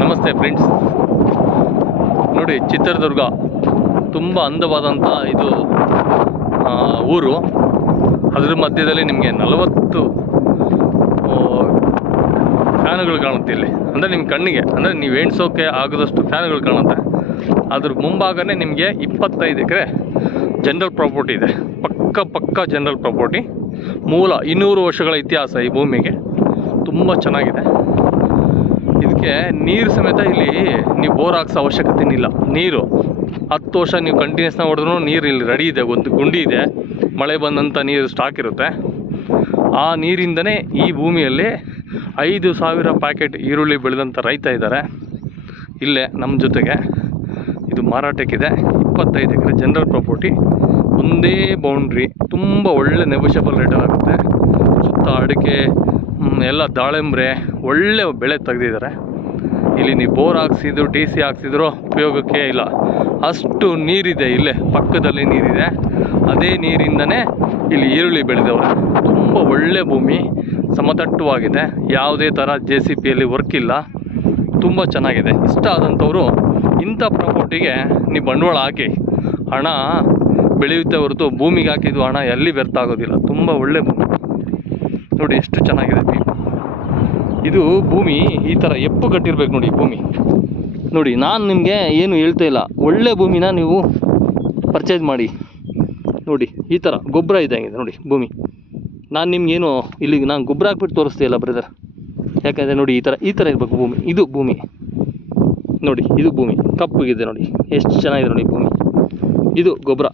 ನಮಸ್ತೆ ಫ್ರೆಂಡ್ಸ್, ನೋಡಿ ಚಿತ್ರದುರ್ಗ ತುಂಬ ಅಂದವಾದಂಥ ಇದು ಊರು. ಅದ್ರ ಮಧ್ಯದಲ್ಲಿ ನಿಮಗೆ 40 ಫ್ಯಾನುಗಳು ಕಾಣುತ್ತೆ ಇಲ್ಲಿ. ಅಂದರೆ ನಿಮ್ಮ ಕಣ್ಣಿಗೆ, ಅಂದರೆ ನೀವು ಎಣಿಸೋಕೆ ಆಗದಷ್ಟು ಫ್ಯಾನುಗಳು ಕಾಣುತ್ತೆ. ಅದ್ರ ಮುಂಭಾಗನೇ ನಿಮಗೆ 25 ಎಕರೆ ಜನರಲ್ ಪ್ರಾಪರ್ಟಿ ಇದೆ. ಪಕ್ಕ ಜನರಲ್ ಪ್ರಾಪರ್ಟಿ. ಮೂಲ 200 ವರ್ಷಗಳ ಇತಿಹಾಸ ಈ ಭೂಮಿಗೆ. ತುಂಬ ಚೆನ್ನಾಗಿದೆ. ಇದಕ್ಕೆ ನೀರು ಸಮೇತ ಇಲ್ಲಿ ನೀವು ಬೋರ್ ಹಾಕ್ಸೋ ಅವಶ್ಯಕತೆ ಇಲ್ಲ. ನೀರು 10 ವರ್ಷ ನೀವು ಕಂಟಿನ್ಯೂಸ್ನ ಹೊಡೆದ್ರೂ ನೀರು ಇಲ್ಲಿ ರೆಡಿ ಇದೆ. ಒಂದು ಗುಂಡಿ ಇದೆ, ಮಳೆ ಬಂದಂಥ ನೀರು ಸ್ಟಾಕ್ ಇರುತ್ತೆ. ಆ ನೀರಿಂದನೇ ಈ ಭೂಮಿಯಲ್ಲಿ 5,000 ಪ್ಯಾಕೆಟ್ ಈರುಳ್ಳಿ ಬೆಳೆದಂಥ ರೈತ ಇದ್ದಾರೆ ಇಲ್ಲೇ ನಮ್ಮ ಜೊತೆಗೆ. ಇದು ಮಾರಾಟಕ್ಕಿದೆ. 25 ಎಕರೆ ಜನರಲ್ ಪ್ರಾಪರ್ಟಿ, ಒಂದೇ ಬೌಂಡ್ರಿ. ತುಂಬ ಒಳ್ಳೆ ನೆಗೋಷಿಯಬಲ್ ರೇಟಲ್ಲಿ ಆಗುತ್ತೆ. ಸುತ್ತ ಅಡಿಕೆ ಎಲ್ಲ ದಾಳಿಂಬ್ರೆ ಒಳ್ಳೆ ಬೆಳೆ ತೆಗೆದಿದ್ದಾರೆ. ಇಲ್ಲಿ ನೀವು ಬೋರ್ ಹಾಕ್ಸಿದ್ರು DC ಹಾಕ್ಸಿದ್ರು ಉಪಯೋಗಕ್ಕೆ ಇಲ್ಲ, ಅಷ್ಟು ನೀರಿದೆ. ಇಲ್ಲೇ ಪಕ್ಕದಲ್ಲಿ ನೀರಿದೆ. ಅದೇ ನೀರಿಂದನೇ ಇಲ್ಲಿ ಈರುಳ್ಳಿ ಬೆಳೆದವ್ರೆ. ತುಂಬ ಒಳ್ಳೆ ಭೂಮಿ, ಸಮತಟ್ಟವಾಗಿದೆ. ಯಾವುದೇ ಥರ JCPಯಲ್ಲಿ ವರ್ಕ್ ಇಲ್ಲ. ತುಂಬ ಚೆನ್ನಾಗಿದೆ. ಇಷ್ಟ ಆದಂಥವರು ಇಂಥ ಪ್ರಾಪರ್ಟಿಗೆ ನೀವು ಬಂಡವಾಳ ಹಾಕಿ, ಹಣ ಬೆಳೆಯುತ್ತೆ ಹೊರತು ಭೂಮಿಗೆ ಹಾಕಿದ್ದು ಹಣ ಎಲ್ಲಿ ವ್ಯರ್ಥ ಆಗೋದಿಲ್ಲ. ತುಂಬ ಒಳ್ಳೆ ಭೂಮಿ ನೋಡಿ, ಎಷ್ಟು ಚೆನ್ನಾಗಿದೆ. ಇದು ಭೂಮಿ ಈ ಥರ ಎಪ್ಪು ಕಟ್ಟಿರ್ಬೇಕು ನೋಡಿ. ಭೂಮಿ ನೋಡಿ, ನಾನು ನಿಮಗೆ ಏನು ಹೇಳ್ತಾ ಇಲ್ಲ. ಒಳ್ಳೆ ಭೂಮಿನ ನೀವು ಪರ್ಚೇಸ್ ಮಾಡಿ. ನೋಡಿ ಈ ಥರ ಗೊಬ್ಬರ ಇದ್ದಂಗಿದೆ ನೋಡಿ ಭೂಮಿ. ನಾನು ನಿಮ್ಗೇನು ಇಲ್ಲಿಗೆ ನಾನು ಗೊಬ್ಬರ ಹಾಕ್ಬಿಟ್ಟು ತೋರಿಸ್ತಾ ಇಲ್ಲ ಬ್ರದರ್. ಯಾಕಂದರೆ ನೋಡಿ ಈ ಥರ ಇರಬೇಕು ಭೂಮಿ. ಇದು ಭೂಮಿ ನೋಡಿ, ಇದು ಭೂಮಿ ಕಪ್ಪಗಿದೆ ನೋಡಿ, ಎಷ್ಟು ಚೆನ್ನಾಗಿದೆ ನೋಡಿ ಭೂಮಿ. ಇದು ಗೊಬ್ಬರ.